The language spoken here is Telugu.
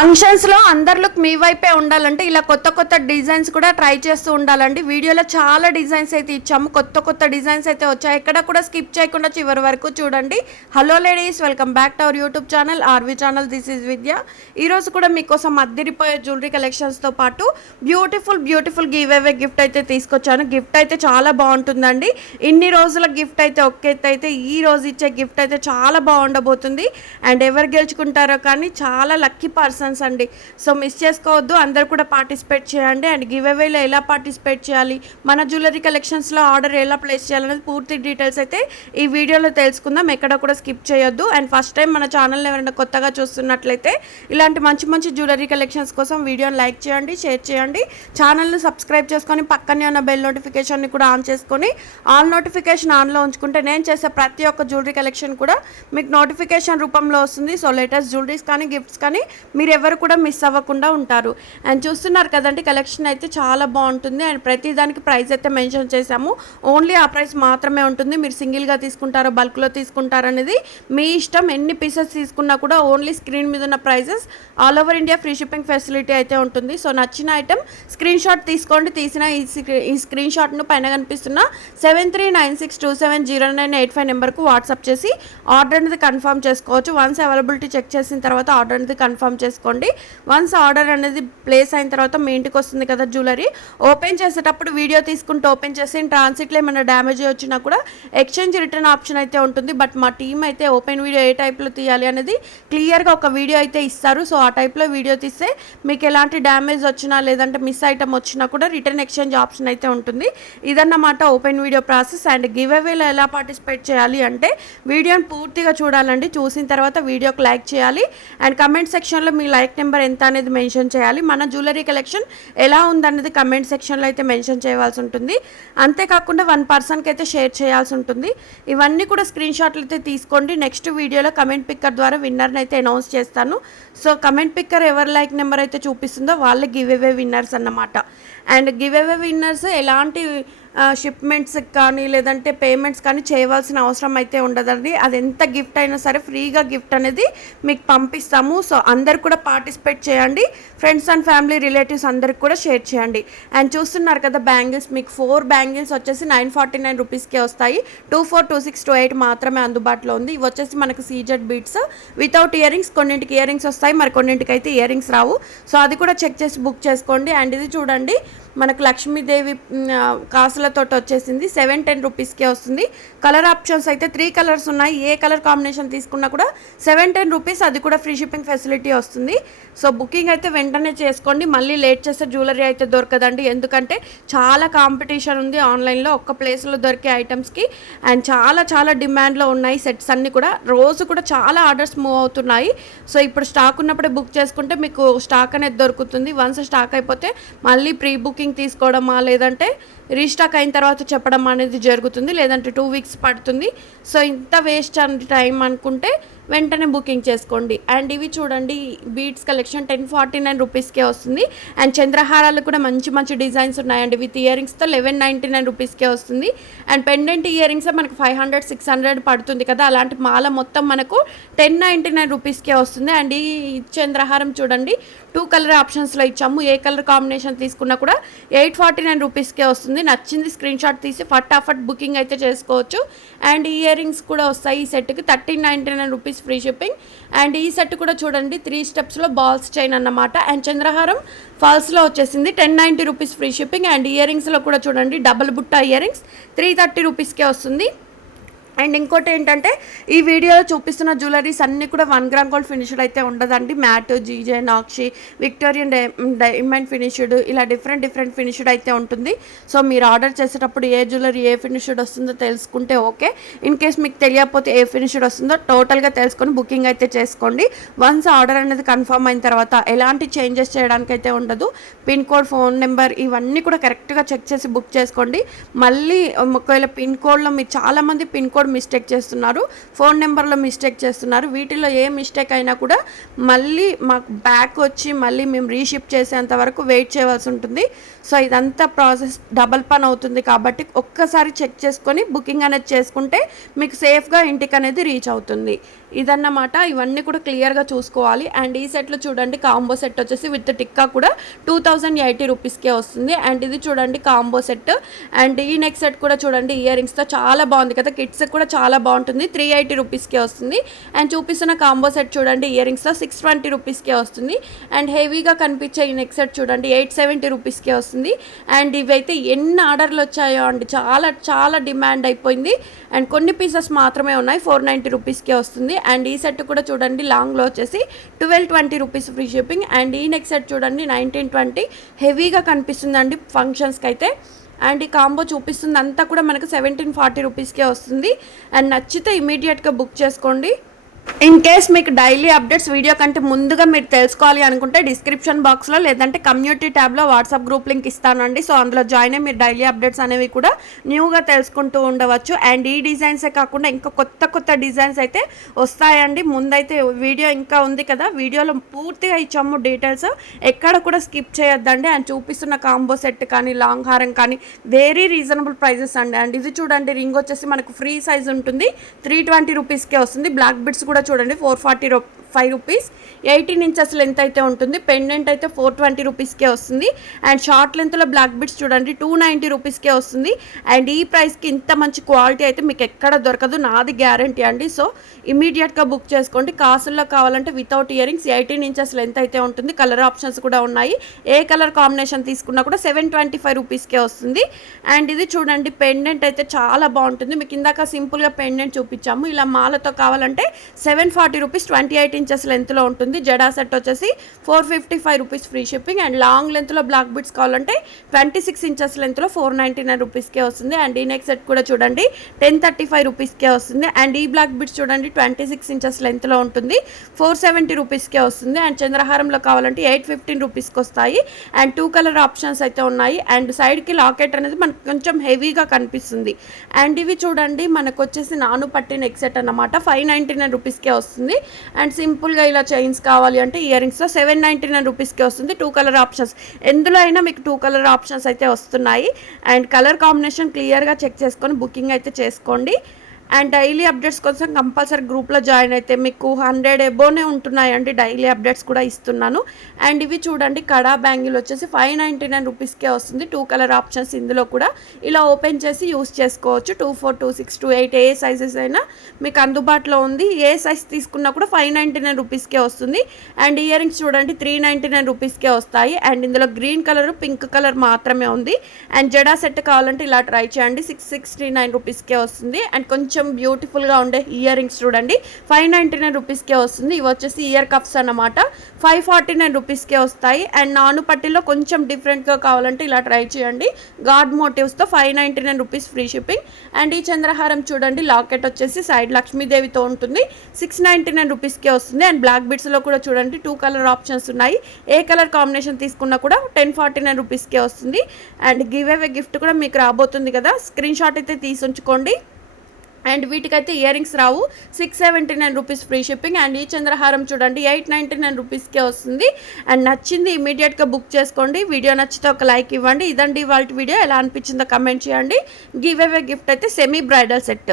ఫంక్షన్స్లో అందరి లుక్ మీ వైపే ఉండాలంటే ఇలా కొత్త కొత్త డిజైన్స్ కూడా ట్రై చేస్తూ ఉండాలండి. వీడియోలో చాలా డిజైన్స్ అయితే ఇచ్చాము, కొత్త కొత్త డిజైన్స్ అయితే వచ్చాయి. ఎక్కడ కూడా స్కిప్ చేయకుండా చివరి వరకు చూడండి. Hello ladies, welcome back to our YouTube channel RV channel. This is Vidya. ఈరోజు కూడా మీకోసం అద్దరిపోయే జ్యువెలరీ కలెక్షన్స్తో పాటు బ్యూటిఫుల్ గివ్ అవే గిఫ్ట్ అయితే తీసుకొచ్చాను. గిఫ్ట్ అయితే చాలా బాగుంటుందండి. ఇన్ని రోజుల గిఫ్ట్ అయితే అయితే ఈ రోజు ఇచ్చే గిఫ్ట్ అయితే చాలా బాగుండబోతుంది. అండ్ ఎవరు గెలుచుకుంటారో కానీ చాలా లక్కీ పర్సన్స్ అండి. సో మిస్ చేసుకోవద్దు, అందరు కూడా పార్టిసిపేట్ చేయండి. అండ్ గివ్ అవేలో ఎలా పార్టిసిపేట్ చేయాలి, మన జ్యువెలరీ కలెక్షన్స్లో ఆర్డర్ ఎలా ప్లేస్ చేయాలనేది పూర్తి డీటెయిల్స్ అయితే ఈ వీడియోలో తెలుసుకుందాం. ఎక్కడ కూడా స్కిప్ చేయొద్దు. అండ్ ఫస్ట్ టైం మన ఛానల్ ఎవరైనా కొత్తగా చూస్తున్నట్లయితే ఇలాంటి మంచి జ్యువెలరీ కలెక్షన్స్ కోసం వీడియోని లైక్ చేయండి, షేర్ చేయండి. ఛానల్ని సబ్స్క్రైబ్ చేసుకొని పక్కనే ఉన్న బెల్ నోటిఫికేషన్ని కూడా ఆన్ చేసుకొని ఆల్ నోటిఫికేషన్ ఆన్లో ఉంచుకుంటే నేను చేసే ప్రతి ఒక్క జ్యువెలరీ కలెక్షన్ కూడా మీకు నోటిఫికేషన్ రూపంలో వస్తుంది. సో లేటెస్ట్ జ్యువెలరీస్ కానీ గిఫ్ట్స్ కానీ మీరు ఎవరు కూడా మిస్ అవ్వకుండా ఉంటారు. అండ్ చూస్తున్నారు కదండి, కలెక్షన్ అయితే చాలా బాగుంటుంది. అండ్ ప్రతి దానికి ప్రైస్ అయితే మెన్షన్ చేశాము. ఓన్లీ ఆ ప్రైస్ మాత్రమే ఉంటుంది. మీరు సింగిల్గా తీసుకుంటారో బల్క్లో తీసుకుంటారో అనేది మీ ఇష్టం. ఎన్ని పీసెస్ తీసుకున్నా కూడా ఓన్లీ స్క్రీన్ మీద ఉన్న prices. All over India free shipping facility అయితే ఉంటుంది. సో నచ్చిన ఐటెం స్క్రీన్ షాట్ తీసుకోండి. తీసిన ఈ స్క్రీన్ షాట్ను పైన కనిపిస్తున్న 7396270985 నెంబర్కు వాట్సాప్ చేసి ఆర్డర్ అనేది కన్ఫర్మ్ చేసుకోవచ్చు. వన్స్ అవైలబిలిటీ చెక్ చేసిన తర్వాత ఆర్డర్ అనేది కన్ఫర్మ్ చేసుకోండి. వన్స్ ఆర్డర్ అనేది ప్లేస్ అయిన తర్వాత మీ ఇంటికి వస్తుంది కదా జ్యువెలరీ, ఓపెన్ చేసేటప్పుడు వీడియో తీసుకుంటూ ఓపెన్ చేసి ట్రాన్సిట్లో ఏమైనా డ్యామేజ్ వచ్చినా కూడా ఎక్స్చేంజ్ రిటర్న్ ఆప్షన్ అయితే ఉంటుంది. బట్ మా టీమ్ అయితే ఓపెన్ వీడియో ఏ టైప్లో తీయాలి అనేది క్లియర్గా ఒక వీడియో అయితే ఇస్తారు. సో ఆ టైప్లో వీడియో తీస్తే మీకు ఎలాంటి డ్యామేజ్ వచ్చినా లేదంటే మిస్ ఐటమ్ వచ్చినా కూడా రిటర్న్ ఎక్స్చేంజ్ ఆప్షన్ అయితే ఉంటుంది. ఇదన్నమాట open video process. And give అవేలో ఎలా పార్టిసిపేట్ చేయాలి అంటే వీడియోని పూర్తిగా చూడాలండి. చూసిన తర్వాత వీడియోకి లైక్ చేయాలి. అండ్ కమెంట్ సెక్షన్లో మీ లైక్ నెంబర్ ఎంత అనేది మెన్షన్ చేయాలి. మన జ్యువెలరీ కలెక్షన్ ఎలా ఉందనేది కమెంట్ సెక్షన్లో అయితే మెన్షన్ చేయవలసి ఉంటుంది. అంతేకాకుండా 1 పర్సన్కి అయితే షేర్ చేయాల్సి ఉంటుంది. ఇవన్నీ కూడా స్క్రీన్ షాట్లు అయితే తీసుకోండి. నెక్స్ట్ వీడియోలో కమెంట్ పిక్కర్ ద్వారా విన్నర్ని అయితే అనౌన్స్ చేస్తాను. సో కమెంట్ పిక్కర్ ఎవరి లైక్ నెంబర్ అయితే చూపిస్తుందో వాళ్ళే గివ్ అవే విన్నర్స్ అన్నమాట. అండ్ గివ్ అవే విన్నర్స్ ఎలాంటి షిప్మెంట్స్ కానీ లేదంటే పేమెంట్స్ కానీ చేయవలసిన అవసరం అయితే ఉండదండి. అది ఎంత గిఫ్ట్ అయినా సరే ఫ్రీగా గిఫ్ట్ అనేది మీకు పంపిస్తాము. సో అందరు కూడా పార్టిసిపేట్ చేయండి. ఫ్రెండ్స్ అండ్ ఫ్యామిలీ రిలేటివ్స్ అందరికి కూడా షేర్ చేయండి. అండ్ చూస్తున్నారు కదా బ్యాంగిల్స్, మీకు 4 బ్యాంగిల్స్ వచ్చేసి 949 రూపీస్కే వస్తాయి. 24, 26, 28 మాత్రమే అందుబాటులో ఉంది. ఇవి వచ్చేసి మనకు C Z beats without earrings. కొన్నింటికి ఇయర్ రింగ్స్ వస్తాయి, మరి కొన్నింటికి అయితే ఇయర్ రింగ్స్ రావు. సో అది కూడా చెక్ చేసి బుక్ చేసుకోండి. అండ్ ఇది చూడండి, మనకు లక్ష్మీదేవి కాసులతో వచ్చేసింది. 710 రూపీస్కే వస్తుంది. కలర్ ఆప్షన్స్ అయితే 3 కలర్స్ ఉన్నాయి. ఏ కలర్ కాంబినేషన్ తీసుకున్నా కూడా 710 రూపీస్, అది కూడా ఫ్రీ షిప్పింగ్ ఫెసిలిటీ వస్తుంది. సో బుకింగ్ అయితే వెంటనే చేసుకోండి. మళ్ళీ లేట్ చేస్తే జ్యువెలరీ అయితే దొరకదండి. ఎందుకంటే చాలా కాంపిటీషన్ ఉంది ఆన్లైన్లో. ఒక్క ప్లేస్లో దొరికే ఐటమ్స్కి అండ్ చాలా డిమాండ్లో ఉన్నాయి సెట్స్ అన్నీ కూడా. రోజు కూడా చాలా ఆర్డర్స్ మూవ్ అవుతున్నాయి. సో ఇప్పుడు స్టాక్ ఉన్నప్పుడే బుక్ చేసుకుంటే మీకు స్టాక్ అనేది దొరుకుతుంది. వన్స్ స్టాక్ అయిపోతే మళ్ళీ ప్రీ బుకింగ్ తీసుకోవడమా లేదంటే రీస్టాక్ అయిన తర్వాత చెప్పడం అనేది జరుగుతుంది. లేదంటే 2 వీక్స్ పడుతుంది. సో ఇంత వేస్ట్ అండ్ టైం అనుకుంటే వెంటనే బుకింగ్ చేసుకోండి. అండ్ ఇవి చూడండి, బీడ్స్ కలెక్షన్ 1049 రూపీస్కే వస్తుంది. అండ్ చంద్రహారాలు కూడా మంచి డిజైన్స్ ఉన్నాయండి. విత్ ఇయర్ రింగ్స్తో 1199 రూపీస్కే వస్తుంది. అండ్ పెండెంట్ ఇయర్ రింగ్స్ మనకు 500, 600 పడుతుంది కదా, అలాంటి మాల మొత్తం మనకు 1099 రూపీస్కే వస్తుంది. అండ్ ఈ చంద్రహారం చూడండి, 2 కలర్ ఆప్షన్స్లో ఇచ్చాము. ఏ కలర్ కాంబినేషన్ తీసుకున్నా కూడా 849 రూపీస్కే వస్తుంది. నచ్చింది స్క్రీన్ షాట్ తీసి ఫటాఫట్ బుకింగ్ అయితే చేసుకోవచ్చు. అండ్ ఇయర్ రింగ్స్ కూడా వస్తాయి. ఈ సెట్కి 1399 రూపీస్ ఫ్రీ షిప్పింగ్. అండ్ ఈ సెట్ కూడా చూడండి 3 స్టెప్స్లో బాల్స్ చైన్ అన్నమాట. అండ్ చంద్రహారం ఫాల్స్లో వచ్చేసింది 1090 rupees free shipping. And ear రింగ్స్లో కూడా చూడండి డబుల్ బుట్ట ఇయర్ రింగ్స్ 330 రూపీస్కే వస్తుంది. అండ్ ఇంకోటి ఏంటంటే ఈ వీడియోలో చూపిస్తున్న జ్యువెలరీస్ అన్నీ కూడా 1 గ్రామ్ గోల్డ్ ఫినిష్డ్ అయితే ఉండదండి. మ్యాట్, జీజే, నాక్షి, విక్టోరియన్ డైమండ్ ఫినిష్డ్, ఇలా డిఫరెంట్ ఫినిష్డ్ అయితే ఉంటుంది. సో మీరు ఆర్డర్ చేసేటప్పుడు ఏ జ్యువెలరీ ఏ ఫినిష్డ్ వస్తుందో తెలుసుకుంటే ఓకే. ఇన్ కేస్ మీకు తెలియకపోతే ఏ ఫినిష్డ్ వస్తుందో టోటల్గా తెలుసుకొని బుకింగ్ అయితే చేసుకోండి. వన్స్ ఆర్డర్ అనేది కన్ఫర్మ్ అయిన తర్వాత ఎలాంటి చేంజెస్ చేయడానికి అయితే ఉండదు. పిన్ కోడ్, ఫోన్ నెంబర్ ఇవన్నీ కూడా కరెక్ట్గా చెక్ చేసి బుక్ చేసుకోండి. మళ్ళీ ఒకవేళ పిన్ కోడ్లో మీరు చాలామంది పిన్ కోడ్ మిస్టేక్ చేస్తున్నారు, ఫోన్ నెంబర్లో మిస్టేక్ చేస్తున్నారు. వీటిలో ఏ మిస్టేక్ అయినా కూడా మళ్ళీ మాకు బ్యాక్ వచ్చి మళ్ళీ మేము రీషిప్ చేసేంత వరకు వెయిట్ చేయవలసి ఉంటుంది. సో ఇదంతా ప్రాసెస్ డబల్ పని అవుతుంది. కాబట్టి ఒక్కసారి చెక్ చేసుకొని బుకింగ్ అనేది చేసుకుంటే మీకు సేఫ్గా ఇంటికి అనేది రీచ్ అవుతుంది. ఇదన్నమాట. ఇవన్నీ కూడా క్లియర్గా చూసుకోవాలి. అండ్ ఈ సెట్లో చూడండి కాంబో సెట్ వచ్చేసి విత్ టిక్కా కూడా 2080 రూపీస్కే వస్తుంది. అండ్ ఇది చూడండి కాంబో సెట్. అండ్ ఈ నెక్ సెట్ కూడా చూడండి ఇయర్ రింగ్స్తో చాలా బాగుంది కదా, కిడ్స్ కూడా చాలా బాగుంటుంది. 380 రూపీస్కే వస్తుంది. అండ్ చూపిస్తున్న కాంబో సెట్ చూడండి ఇయర్ రింగ్స్తో 620 రూపీస్కే వస్తుంది. అండ్ హెవీగా కనిపించే ఈ నెక్ సెట్ చూడండి 870 రూపీస్కే వస్తుంది. అండ్ ఇవైతే ఎన్ని ఆర్డర్లు వచ్చాయో అండి, చాలా చాలా డిమాండ్ అయిపోయింది. అండ్ కొన్ని పీసెస్ మాత్రమే ఉన్నాయి. 490 రూపీస్కే వస్తుంది. అండ్ ఈ సెట్ కూడా చూడండి లాంగ్లో వచ్చేసి 1220 రూపీస్ ఫ్రీ షిప్పింగ్. అండ్ ఈ నెక్ సెట్ చూడండి 1920 హెవీగా కనిపిస్తుందండి ఫంక్షన్స్కి అయితే. అండ్ ఈ కాంబో చూపిస్తుంది అంతా కూడా మనకు 1740 రూపీస్కే వస్తుంది. అండ్ నచ్చితే ఇమీడియట్గా బుక్ చేసుకోండి. ఇన్ కేస్ మీకు డైలీ అప్డేట్స్ వీడియో కంటే ముందుగా మీరు తెలుసుకోవాలి అనుకుంటే డిస్క్రిప్షన్ బాక్స్లో లేదంటే కమ్యూనిటీ ట్యాబ్లో వాట్సాప్ గ్రూప్ లింక్ ఇస్తానండి. సో అందులో జాయిన్ అయ్యి మీరు డైలీ అప్డేట్స్ అనేవి కూడా న్యూగా తెలుసుకుంటూ ఉండవచ్చు. అండ్ ఈ డిజైన్సే కాకుండా ఇంకా కొత్త కొత్త డిజైన్స్ అయితే వస్తాయండి. ముందైతే వీడియో ఇంకా ఉంది కదా, వీడియోలో పూర్తిగా ఇచ్చాము డీటెయిల్స్, ఎక్కడ కూడా స్కిప్ చేయొద్దండి. అండ్ చూపిస్తున్న కాంబో సెట్ కానీ లాంగ్ హారం కానీ వెరీ రీజనబుల్ ప్రైజెస్ అండి. అండ్ ఇది చూడండి రింగ్ వచ్చేసి మనకు ఫ్రీ సైజ్ ఉంటుంది, 320 రూపీస్కే వస్తుంది. బ్లాక్ బిట్స్ కూడా చూడండి 445 రూపీస్. 18 ఇంచెస్ లెంత్ అయితే ఉంటుంది. పెండెంట్ అయితే 420 రూపీస్కే వస్తుంది. అండ్ షార్ట్ లెంత్లో బ్లాక్ బిట్స్ చూడండి 290 రూపీస్కే వస్తుంది. అండ్ ఈ ప్రైస్కి ఇంత మంచి క్వాలిటీ అయితే మీకు ఎక్కడ దొరకదు, నాది గ్యారంటీ అండి. సో ఇమీడియట్గా బుక్ చేసుకోండి. కాసుల్లో కావాలంటే without ear rings 18 inches length అయితే ఉంటుంది. కలర్ ఆప్షన్స్ కూడా ఉన్నాయి. ఏ కలర్ కాంబినేషన్ తీసుకున్నా కూడా 725 రూపీస్కే వస్తుంది. అండ్ ఇది చూడండి పెండెంట్ అయితే చాలా బాగుంటుంది. మీకు ఇందాక సింపుల్గా పెండెంట్ చూపించాము, ఇలా మాలతో కావాలంటే 740 రూపీస్ 28 ఇంచెస్ లెంత్లో ఉంటుంది. జడా సెట్ వచ్చేసి 455 rupees free shipping. And long లెంత్లో బ్లాక్ బిట్స్ కావాలంటే 26 ఇంచెస్ లెంత్లో 499 రూపీస్కే వస్తుంది. అండ్ ఈ నెక్ సెట్ కూడా చూడండి 1035 రూపీస్కే వస్తుంది. అండ్ ఈ బ్లాక్ బిట్స్ చూడండి 26 ఇంచెస్ లెంత్లో ఉంటుంది, 470 రూపీస్కే వస్తుంది. అండ్ చంద్రహారంలో కావాలంటే 815 రూపీస్కి వస్తాయి. అండ్ 2 కలర్ ఆప్షన్స్ అయితే ఉన్నాయి. అండ్ సైడ్కి లాకెట్ అనేది మనకు కొంచెం హెవీగా కనిపిస్తుంది. అండ్ ఇవి చూడండి మనకు వచ్చేసి నాను పట్టి నెక్ సెట్ అన్నమాట, 599 రూపీస్కే వస్తుంది. అండ్ సింపుల్గా ఇలా చైన్స్ కావాలి అంటే ఇయర్ రింగ్స్లో 799 రూపీస్కే వస్తుంది. 2 కలర్ ఆప్షన్స్, ఎందులో అయినా మీకు 2 కలర్ ఆప్షన్స్ అయితే వస్తున్నాయి. అండ్ కలర్ కాంబినేషన్ క్లియర్గా చెక్ చేసుకొని బుకింగ్ అయితే చేసుకోండి. అండ్ డైలీ అప్డేట్స్ కోసం కంపల్సరీ గ్రూప్లో జాయిన్ అయితే మీకు 100 ఎబోనే ఉంటున్నాయండి. డైలీ అప్డేట్స్ కూడా ఇస్తున్నాను. అండ్ ఇవి చూడండి కడా బ్యాంగిల్ వచ్చేసి 599 రూపీస్కే వస్తుంది. 2 కలర్ ఆప్షన్స్ ఇందులో కూడా ఇలా ఓపెన్ చేసి యూస్ చేసుకోవచ్చు. 24, 26, 28 ఏ సైజెస్ అయినా మీకు అందుబాటులో ఉంది. ఏ సైజ్ తీసుకున్నా కూడా 599 రూపీస్కే వస్తుంది. అండ్ ఇయర్ రింగ్స్ చూడండి 399 రూపీస్కే వస్తాయి. అండ్ ఇందులో గ్రీన్ కలర్, పింక్ కలర్ మాత్రమే ఉంది. అండ్ జడా సెట్ కావాలంటే ఇలా ట్రై చేయండి, 669 రూపీస్కే వస్తుంది. అండ్ కొంచెం బ్యూటిఫుల్గా ఉండే ఇయర్ రింగ్స్ చూడండి 599 రూపీస్కే వస్తుంది. ఇవి వచ్చేసి ఇయర్ కప్స్ అన్నమాట, 549 రూపీస్కే వస్తాయి. అండ్ నాను పట్టిలో కొంచెం డిఫరెంట్గా కావాలంటే ఇలా ట్రై చేయండి, గాడ్ మోటివ్స్తో 599 రూపీస్ ఫ్రీ షిప్పింగ్. అండ్ ఈ చంద్రహారం చూడండి లాకెట్ వచ్చేసి సైడ్ లక్ష్మీదేవితో ఉంటుంది, 699 రూపీస్కే వస్తుంది. అండ్ బ్లాక్ బిట్స్లో కూడా చూడండి 2 కలర్ ఆప్షన్స్ ఉన్నాయి. ఏ కలర్ కాంబినేషన్ తీసుకున్నా కూడా 1049 రూపీస్కే వస్తుంది. అండ్ గివ్ అవే గిఫ్ట్ కూడా మీకు రాబోతుంది కదా, స్క్రీన్ షాట్ అయితే తీసి ఉంచుకోండి. అండ్ వీటికైతే ఇయర్ రింగ్స్ రావు, 679 రూపీస్ ఫ్రీ షిప్పింగ్. అండ్ ఈ చంద్రహారం చూడండి 899 రూపీస్కే వస్తుంది. అండ్ నచ్చింది ఇమీడియట్గా బుక్ చేసుకోండి. వీడియో నచ్చితే ఒక లైక్ ఇవ్వండి. ఇదండి ఇవాళ వీడియో, ఎలా అనిపించిందో కమెంట్ చేయండి. గివ్ అవే గిఫ్ట్ అయితే సెమీ బ్రైడల్ సెట్.